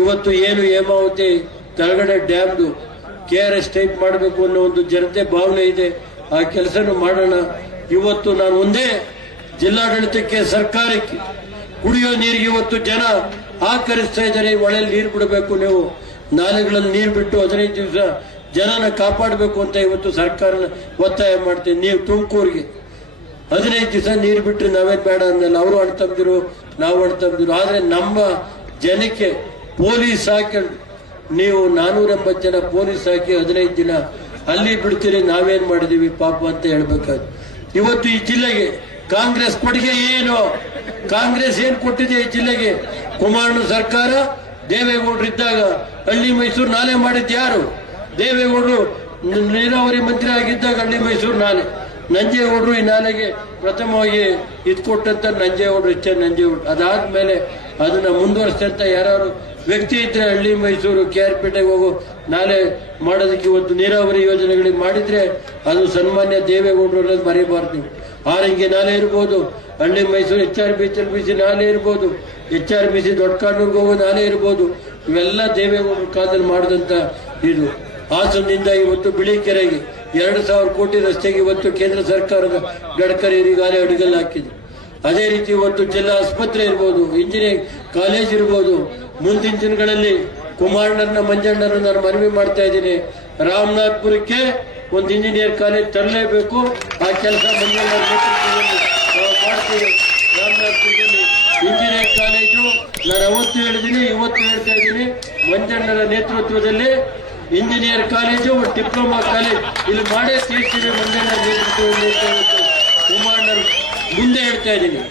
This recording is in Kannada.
ಇವತ್ತು ಏನು ಹೇಮಾವತಿ ಕೆಳಗಡೆ ಡ್ಯಾಮ್ದು ಕೆ ಆರ್ ಎಸ್ ಟೈಪ್ ಮಾಡಬೇಕು ಅನ್ನೋ ಒಂದು ಜನತೆ ಭಾವನೆ ಇದೆ. ಆ ಕೆಲಸನೂ ಮಾಡೋಣ. ಇವತ್ತು ನಾನು ಒಂದೇ ಜಿಲ್ಲಾಡಳಿತಕ್ಕೆ ಸರ್ಕಾರಕ್ಕೆ ಕುಡಿಯೋ ನೀರಿಗೆ ಇವತ್ತು ಜನ ಆಕರಿಸ್ತಾ ಇದ್ದಾರೆ. ಒಳ್ಳೆಯಲ್ಲಿ ನೀರು ಬಿಡಬೇಕು ನೀವು. ನಾಲೆಗಳಲ್ಲಿ ನೀರು ಬಿಟ್ಟು ಹದಿನೈದು ದಿವಸ ಜನನ ಕಾಪಾಡಬೇಕು ಅಂತ ಇವತ್ತು ಸರ್ಕಾರನ ಒತ್ತಾಯ ಮಾಡ್ತೀನಿ. ನೀವು ತುಮಕೂರಿಗೆ ಹದಿನೈದು ದಿವಸ ನೀರು ಬಿಟ್ಟರೆ ನಾವೇ ಬೇಡ ಅಂದಲ್ಲ ಅವರು ಅಣ್ತಂದಿರು ನಾವು ಅಣ್ತಂದಿರು ಆದರೆ ನಮ್ಮ ಜನಕ್ಕೆ ಪೊಲೀಸ್ ಹಾಕೊಂಡು ನೀವು ನಾನೂರ ಎಂಬತ್ತು ಜನ ಪೊಲೀಸ್ ಹಾಕಿ ಹದಿನೈದು ದಿನ ಅಲ್ಲಿ ಬಿಡ್ತೀರಿ, ನಾವೇನ್ ಮಾಡಿದೀವಿ ಪಾಪ ಅಂತ ಹೇಳ್ಬೇಕಾದ್ರು. ಇವತ್ತು ಈ ಜಿಲ್ಲೆಗೆ ಕಾಂಗ್ರೆಸ್ ಕೊಡುಗೆ ಏನು? ಕಾಂಗ್ರೆಸ್ ಏನ್ ಕೊಟ್ಟಿದೆ ಈ ಜಿಲ್ಲೆಗೆ? ಕುಮಾರಣ್ಣ ಸರ್ಕಾರ, ದೇವೇಗೌಡರು ಇದ್ದಾಗ ಹಳ್ಳಿ ಮೈಸೂರು ನಾನೇ ಮಾಡಿದ್ದು ಯಾರು? ದೇವೇಗೌಡರು ನೀರಾವರಿ ಮಂತ್ರಿ ಆಗಿದ್ದಾಗ ಹಳ್ಳಿ ಮೈಸೂರು ನಾಲೆ ನಂಜೇಗೌಡರು ಈ ನಾಲೆಗೆ ಪ್ರಥಮವಾಗಿ ಇದು ಕೊಟ್ಟಂತ ನಂಜೇಗೌಡರು ಇಚ್ಛೆ ನಂಜೇಗೌಡರು. ಅದಾದ್ಮೇಲೆ ಅದನ್ನ ಮುಂದುವರಿಸಿದಂತ ಯಾರು ವ್ಯಕ್ತಿ ಇದ್ರೆ ಹಳ್ಳಿ ಮೈಸೂರು ಕೆ ಆರ್ ಪೇಟೆಗೆ ಹೋಗೋ, ನಾಳೆ ಮಾಡೋದಕ್ಕೆ ಇವತ್ತು ನೀರಾವರಿ ಯೋಜನೆಗಳಿಗೆ ಮಾಡಿದ್ರೆ ಅದು ಸನ್ಮಾನ್ಯ ದೇವೇಗೌಡರು ಅನ್ನೋದು ಮರಿಬಾರ್ದು ನೀವು. ಆರಂಗಿ ನಾಳೆ ಇರ್ಬೋದು, ಹಳ್ಳಿ Mysuru H R B H L B C ನಾಲೆ ಇರ್ಬೋದು, ಎಚ್ ಆರ್ ಬಿ ಸಿ ದೊಡ್ಡ ಕಾನೂರಿಗೆ ಹೋಗೋ ನಾಲೆ ಇರ್ಬೋದು. ಇವೆಲ್ಲ ದೇವೇಗೌಡರ ಕಾಲದಲ್ಲಿ ಮಾಡಿದಂತ ಇದು. ಹಾಸನದಿಂದ ಇವತ್ತು ಬಿಳಿಕೆರೆಗೆ ಎರಡು ಸಾವಿರ ಕೋಟಿ ರಸ್ತೆಗೆ ಇವತ್ತು ಕೇಂದ್ರ ಸರ್ಕಾರದ ಗಡ್ಕರಿ ಈಗಾಗಲೇ ಅಡುಗೆಲ್ಲ ಹಾಕಿದೆ. ಅದೇ ರೀತಿ ಇವತ್ತು ಜಿಲ್ಲಾ ಆಸ್ಪತ್ರೆ ಇರ್ಬೋದು ಇಂಜಿನಿಯರಿಂಗ್ ಕಾಲೇಜ್ ಇರ್ಬೋದು, ಮುಂದಿನ ದಿನಗಳಲ್ಲಿ ಕುಮಾರಣ್ಣನ ಮಂಜಣ್ಣನ ನಾನು ಮನವಿ ಮಾಡ್ತಾ ಇದ್ದೀನಿ. ರಾಮನಾಥ್ಪುರಕ್ಕೆ ಒಂದು ಇಂಜಿನಿಯರ್ ಕಾಲೇಜ್ ತರಲೇಬೇಕು. ಆ ಕೆಲಸ ಮಾಡ್ತೀವಿ. ರಾಮನಾಥ್ಪುರದಲ್ಲಿ ಇಂಜಿನಿಯರಿಂಗ್ ಕಾಲೇಜು ನಾನು ಅವತ್ತು ಹೇಳಿದ್ದೀನಿ, ಇವತ್ತು ಹೇಳ್ತಾ ಇದ್ದೀನಿ. ಮಂಜಣ್ಣರ ನೇತೃತ್ವದಲ್ಲಿ ಇಂಜಿನಿಯರ್ ಕಾಲೇಜು ಡಿಪ್ಲೊಮಾ ಕಾಲೇಜ್ ಇಲ್ಲಿ ಮಾಡೇ ಸೇರ್ತೀವಿ ಮಂಜಣ್ಣ ನೇತೃತ್ವದಲ್ಲಿ ಕುಮಾರಣ್ಣರು ಮುಂದೆ ಹೇಳ್ತಾ ಇದ್ದೀನಿ.